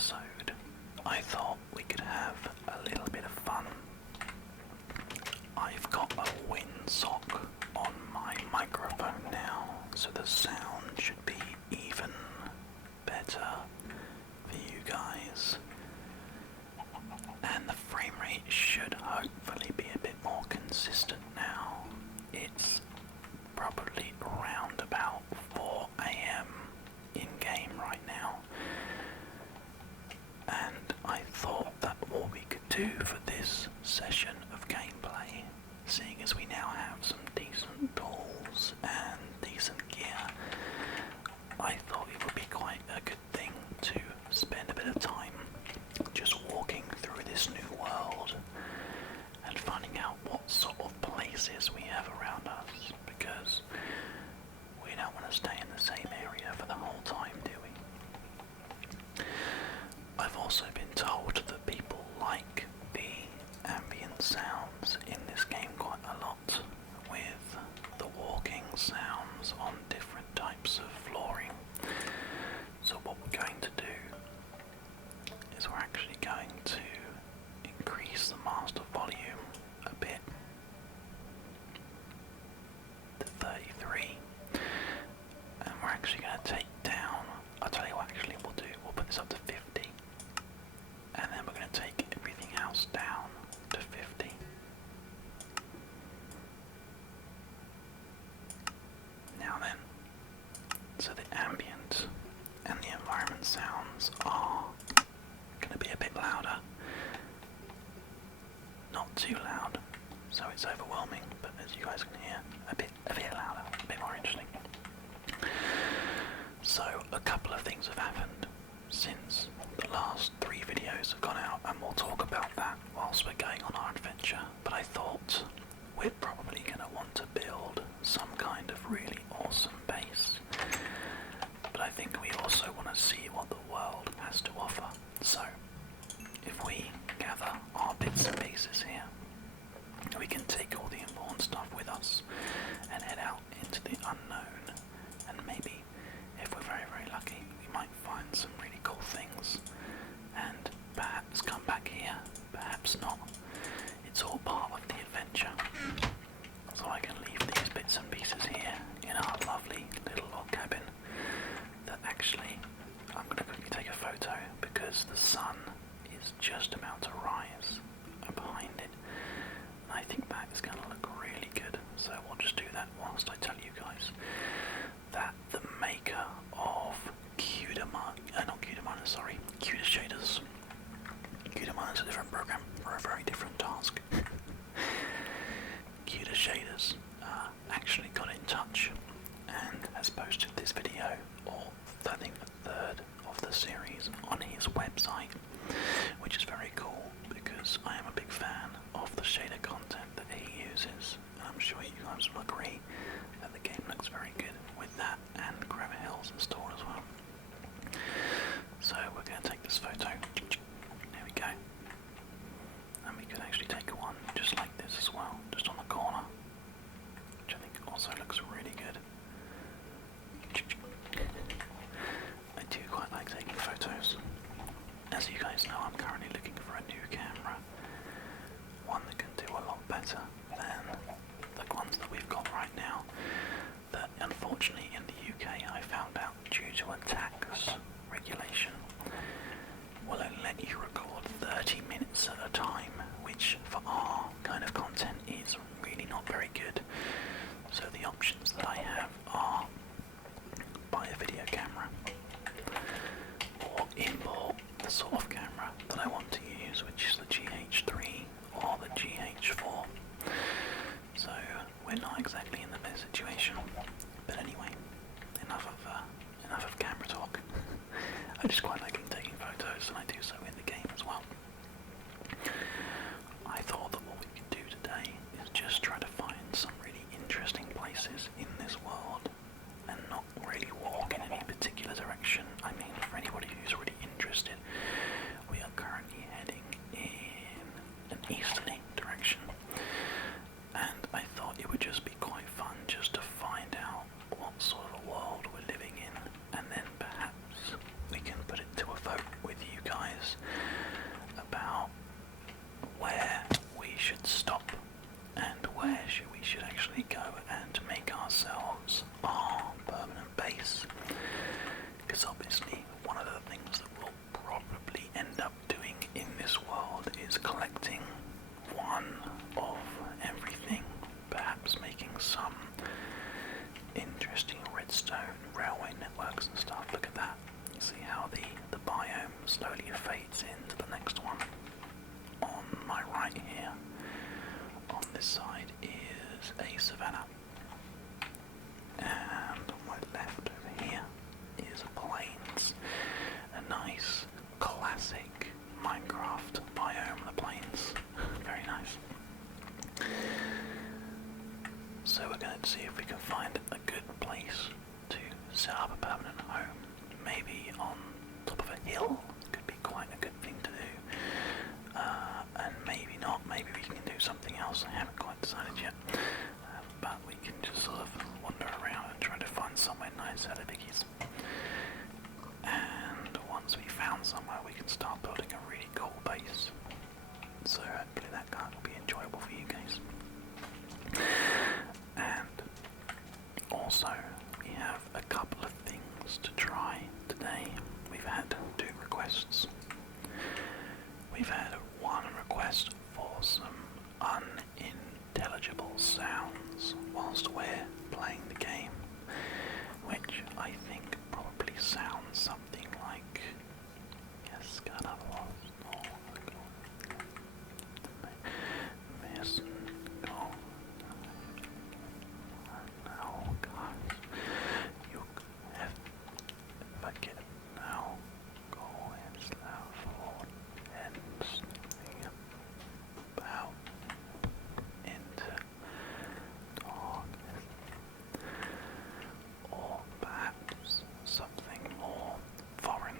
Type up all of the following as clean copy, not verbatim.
episode, I thought we could have a little bit of fun. I've got a windsock on my microphone now, so the sound should be even better for you guys. And the frame rate should hopefully be a bit more consistent now. It's probably around about 4 AM in game right now. And I thought that what we could do for this session of gameplay, seeing as we now have some decent tools and decent gear, I thought it would be quite a good thing to spend a bit of time just walking through this new world and finding out what sort of places we have around us, because we don't want to stay in the same area for the whole time, do we? I've also been told that people like the ambient sounds in this game quite a lot, with the walking sounds on different types of flooring. So what we're going to do is we're actually going to increase the master volume a bit to 33, and we're actually going to take down, I'll tell you what actually we'll do, we'll put this up to 50, and then we're going to take everything else down to 50. Now then, so the ambient and the environment sounds are going to be a bit louder. Not too loud, so it's overwhelming, but as you guys can hear, a bit louder, a bit more interesting. So, a couple of things have happened since the last 3 videos have gone out, and we'll talk about that whilst we're going on our adventure. But I thought we're probably going to want to build some kind of really awesome base. But I think we also want to see what the world has to offer. So, if we gather our bits and pieces here, we can take all the important stuff with us and head out into the unknown, and maybe, if we're very, very lucky, we might find some really cool things, and perhaps come back here, perhaps not. It's all part of the adventure. So I can leave these bits and pieces here in our lovely little log cabin that actually I'm going to quickly take a photo because the sun is just about to rise behind it. And I think that is going to look really good. So we'll just do that whilst I tell you guys that the maker of Cuda shaders. Cuda is a different program for a very different task. Cuda shaders actually got in touch and has posted this video, or I think the 3rd of the series, on his website, which is very cool because I am a big fan of the shader content that he uses, and I'm sure you guys will agree that the game looks very good with that and Grover Hills installed as well. So we're going to take this photo. There we go. And we could actually take one just like this as well, just on the corner, which I think also looks really good. I do quite like taking photos. As you guys know, I'm currently looking for a new camera, one that can do a lot better than the ones that we've got right now, that unfortunately in the UK I found out due to a tax regulation will only let you record 30 minutes at a time, which for our kind of content is really not very good. So the options that I have are buy a video camera or import the sort of camera that I want to use, which is the GH3 or the GH4. So we're not exactly in the best situation, but anyway, enough of camera talk. I just quite like taking photos, and I do so in the game as well. I thought that what we could do today is just try to find some really interesting places in this world and not really walk in any particular direction. I mean, for anybody who's really interested, we are currently heading in an easterly direction, and I thought it would just be quite fun just to find out what sort of a world we're living in, and then perhaps we can put it to start. Look at that. You see how the biome slowly fades into the next one. On my right here, on this side, is a savanna. And on my left over here is plains. A nice, classic Minecraft biome, the plains. Very nice. So we're going to see if we can find a good place to set up a permanent home. Maybe on top of a hill could be quite a good thing to do. And maybe not. Maybe we can do something else. I haven't quite decided yet. But we can just sort of wander around and try to find somewhere nice out of biggies. And once we found somewhere, we can start building a really cool base. So hopefully that card will be enjoyable for you guys. And also, we have a couple of things to try today. We've had 2 requests. We've had one request for some unintelligible sounds whilst we're playing the game, which I think probably sounds something like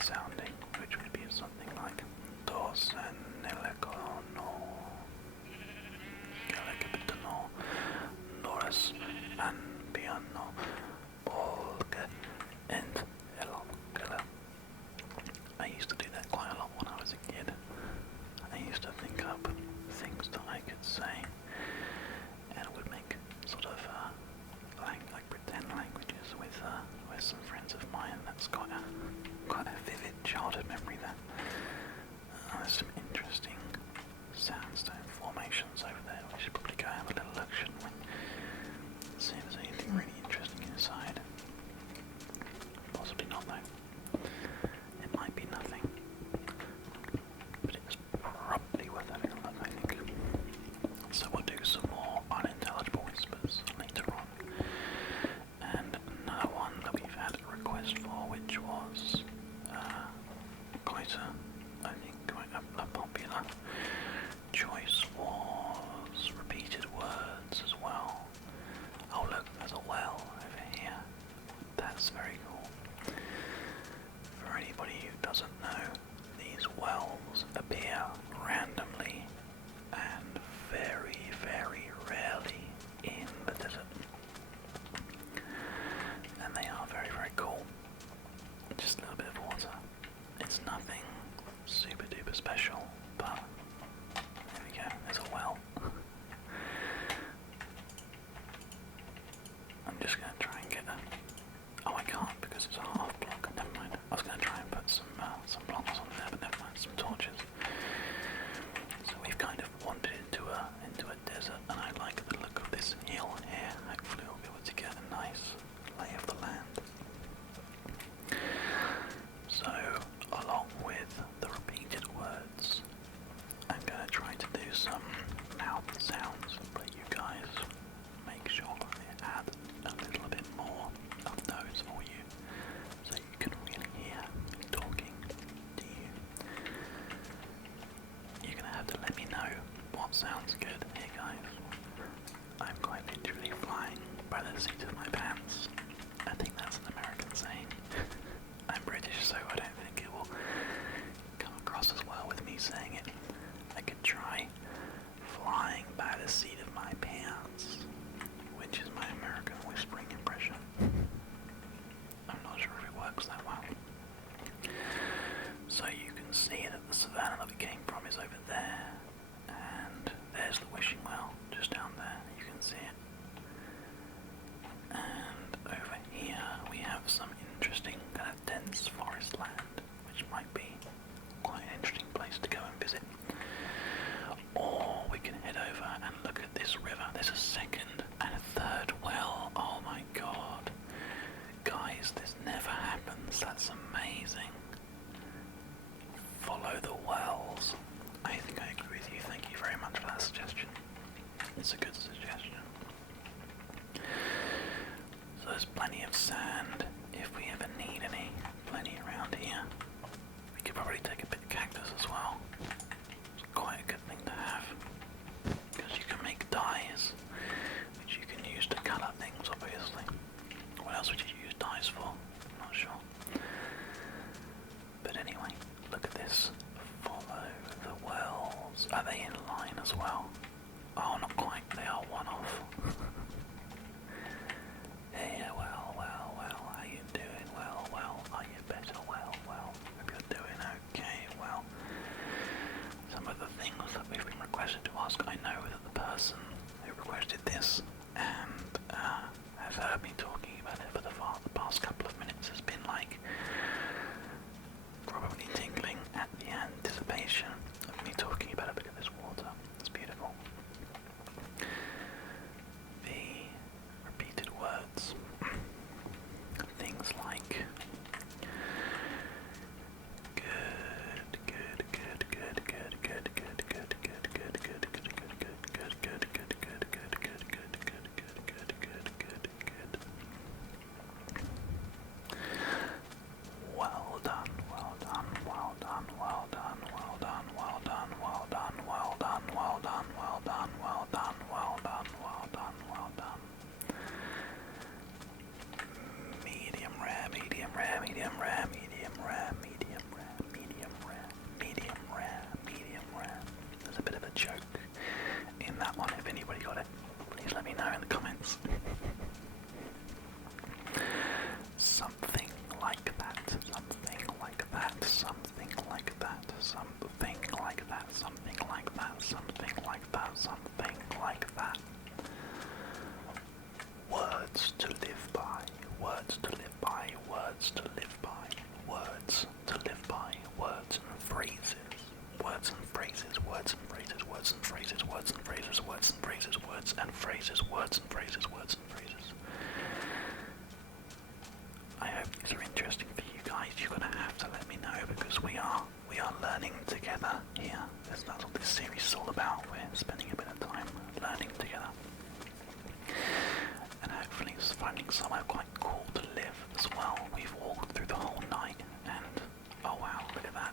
sounding, which would be something like dos and elecono, galecapitano, doris and piano, polka and elokala. I used to do that quite a lot when I was a kid. I used to think up things that I could say, and would make sort of like pretend languages with some friends of mine. That's quite a vivid childhood memory there. There's some interesting sandstone formations over there. We should probably go have a little look, shouldn't we? See if there's anything really interesting inside. Possibly not though. It might be nothing. But it's probably worth having a look, I think. So we'll do some more unintelligible whispers later on. And another one that we've had a request for, which was quite a popular choice, was repeated words as well. Oh look, there's a well over here. That's very cool. For anybody who doesn't know, these wells appear randomly and very, very rarely in the desert. And they are very, very cool. Just a little bit of water. It's nothing super duper special, but there we go, there's a well. I'm just going to try and get a... Oh, I can't because it's a half block. Never mind. I was going to try and put some blocks on there, but never mind, some torches. So we've kind of wandered into a desert, and I like the look of this hill here. Hopefully we'll be able to get a nice lay of the land. So, along with the repeated words, I'm going to try to do some mouth sounds, but you guys make sure I add a little bit more of those for you, so you can really hear me talking to you. You're going to have to let me know what sounds good here, guys. I'm quite literally flying by the seat of my pants. I think that's an American saying. I'm British, so I don't think it will come across as well with me saying it. I could try flying by the seat of my pants, which is my American whispering impression. I'm not sure if it works that well. So you can see that the savannah that we came from is over there, and there's the wishing well just down there. You can see it. And over here we have some interesting kind of dense forest land, which might be quite an interesting place to go and visit. Or we can head over and look at this river. There's a second and a third well. Oh my god. Guys, this never happens. guys, that's amazing. Follow the wells. I think I agree with you. Thank you very much for that suggestion. It's a good suggestion. So there's plenty of sand if we ever need any. Plenty around here. We could probably take a bit of cactus as well. It's quite a good thing to have. Because you can make dyes, which you can use to colour things, obviously. What else would you use dyes for? I'm not sure. But anyway, look at this. Follow the wells. Are they in line as well? Oh, not quite. They are one off. Hey, well, how you doing? Well, are you better? Well, hope you're doing okay. Well, some of the things that we've been requested to ask, I know that the person who requested this and has heard me talking about it for the past couple of minutes has been like probably tingling at the anticipation of me talking about it. Look at this water. It's beautiful. The repeated words, things like well done, well done, well done, well done, well done, well done, well done, well done, well done, well done, well done, well done, well done, well done. Medium rare, medium rare, medium rare, medium rare, medium rare, medium rare, medium rare, medium rare. There's a bit of a joke in that one. If anybody got it, please let me know in the comments. Something like that, something like that, something like that, something like that, something like that, something like that, something like that. Words to live by, words to live by, words to live by, words to live by, words and phrases, words and phrases, words and phrases, words and phrases, words and phrases, words and phrases, words and phrases, words and phrases, words and phrases. I hope these are interesting for you guys. You're gonna have to let me know because we are learning together here. That's what this series is all about. We're spending a bit of time learning together. And hopefully it's finding somewhere quite cool to live as well. We've walked through the whole night and oh wow, look at that.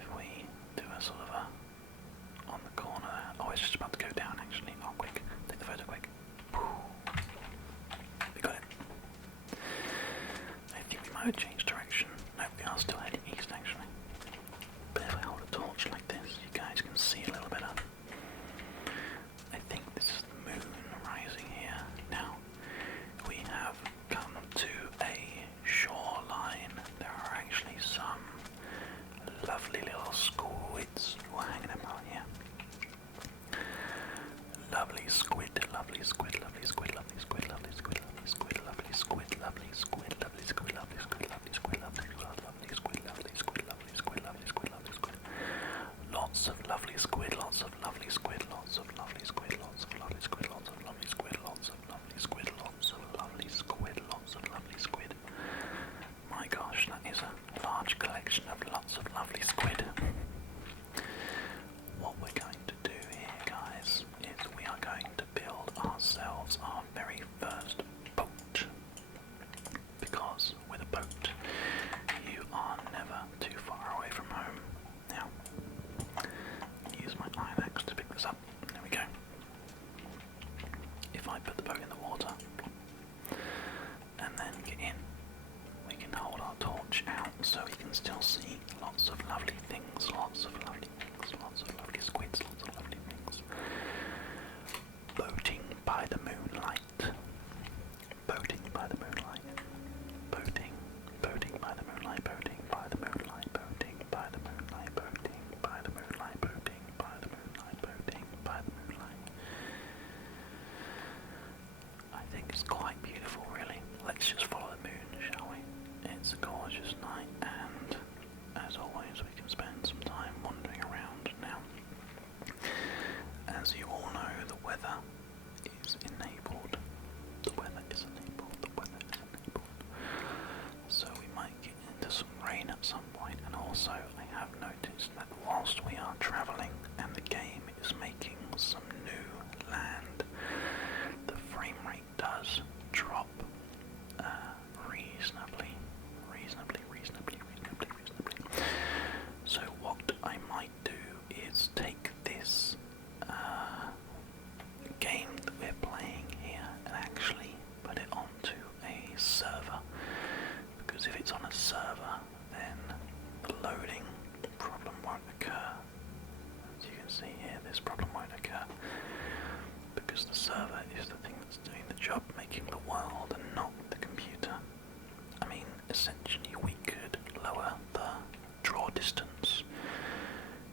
If we do a sort of a on the corner there. Oh, it's just about to go down actually. Oh quick, take the photo quick. We got it. I think we might have changed direction. No, we are still heading east actually. But if I hold a torch like this, you guys can see a little bit of. I think this is the moon rising here. Now, we have come to a shoreline. There are actually some lovely little squids who are hanging about here. Lovely squid, lovely squid, lovely squid, lovely squid, lovely squid, lovely squid, lovely squid, lovely squid, lovely squid, lovely squid, lovely squid, lovely squid, lovely squid, lovely squid, lovely squid, lovely squid, lovely squid. Lots of lovely squid, lots of lovely squid, lots of lovely squid, lots of lovely squid, lots of lovely squid, lots of lovely squid, lots of lovely squid, lots of lovely squid. My gosh, that is a large collection of lots of lovely squid. What we're going to do here, guys, is we are going to build ourselves our very first boat. Because with a boat, you are never too far away from home. Now, use my iron axe to pick this up. There we go. If I put the boat in the water, and then get in, we can hold our torch out so we can still see lots of lovely things, lots of lovely things, lots of lovely squids, lots of lovely things. Boating by the moonlight. Boating by the moonlight. Boating, boating by the moonlight, boating by the moonlight, boating by the moonlight, boating by the moonlight, boating by the moonlight, boating by the moonlight. I think it's quite beautiful really. Let's just follow the moon, shall we? It's a gorgeous night and as always we can spend some time wandering around now. As you all know, the weather is enabled if it's on a server, then the loading problem won't occur. As you can see here, this problem won't occur because the server is the thing that's doing the job, making the world, and not the computer. I mean, essentially we could lower the draw distance,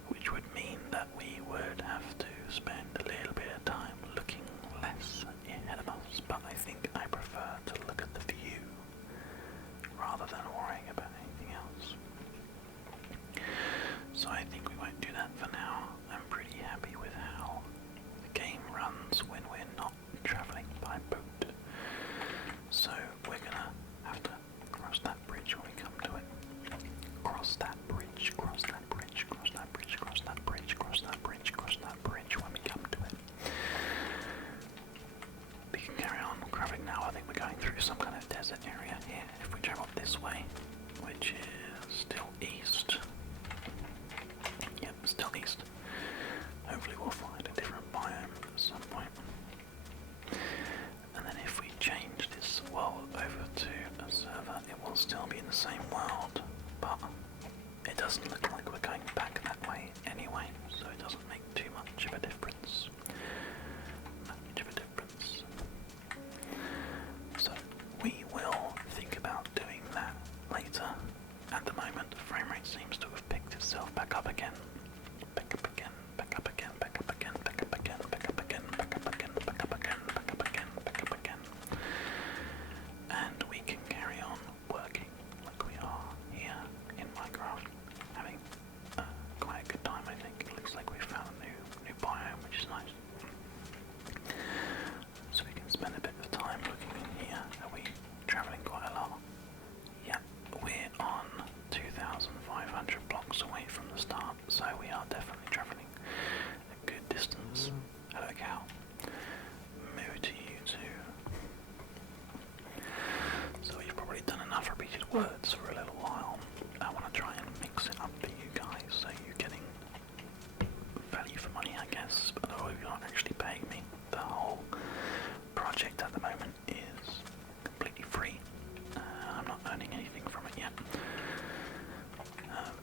which would mean that we would have to spend a little bit of time looking less ahead of us, but I think I prefer to look at the view rather than worrying about anything else. So I think we won't do that for now. I'm pretty happy with how the game runs when we're not travelling by boat. So we're gonna have to cross that bridge when we come to it. Cross that bridge, cross that bridge, cross that bridge, cross that bridge, cross that bridge, cross that bridge when we come to it. We can carry on grabbing now. I think we're going through some kind of desert area here. If we travel this way, which is still east. Yep, still east. Hopefully we'll find a different biome at some point. And then if we change this world over to a server, it will still be in the same world, but it doesn't look like we're going back that way anyway, so it doesn't make too much of a difference. So we will think about doing that later. At the moment, the frame rate seems to have picked itself back up again. Back up again, back up again, back up again, back up again, back up again, back up again, back up again, back up again, back up again. And we can carry on working like we are here in Minecraft, having quite a good time. I think it looks like we found a new biome, which is nice. So we can spend a bit of time looking in here. Are we travelling quite a lot? Yeah, we're on 2,500 blocks away from the start, so we are definitely travelling a good distance. Hello cow. Moo to you too. So you've probably done enough repeated words for a little while. I want to try and mix it up for you guys so you're getting value for money, I guess, but you're not actually paying me. The whole project at the moment is completely free. I'm not earning anything from it yet.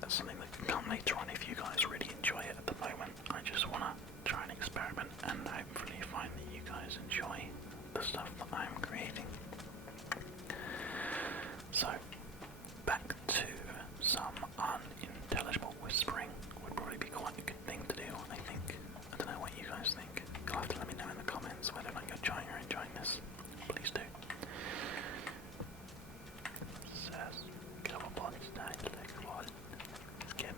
That's something that can come later on if you guys really enjoy it. At the moment, I just want to try and experiment and hopefully find that you guys enjoy the stuff that I'm creating. So, back to some unintelligible whispering would probably be quite a good thing to do, I think. I don't know what you guys think. You'll have to let me know in the comments whether or not you're enjoying this. Please do. Says, come upon tonight, like what? Again,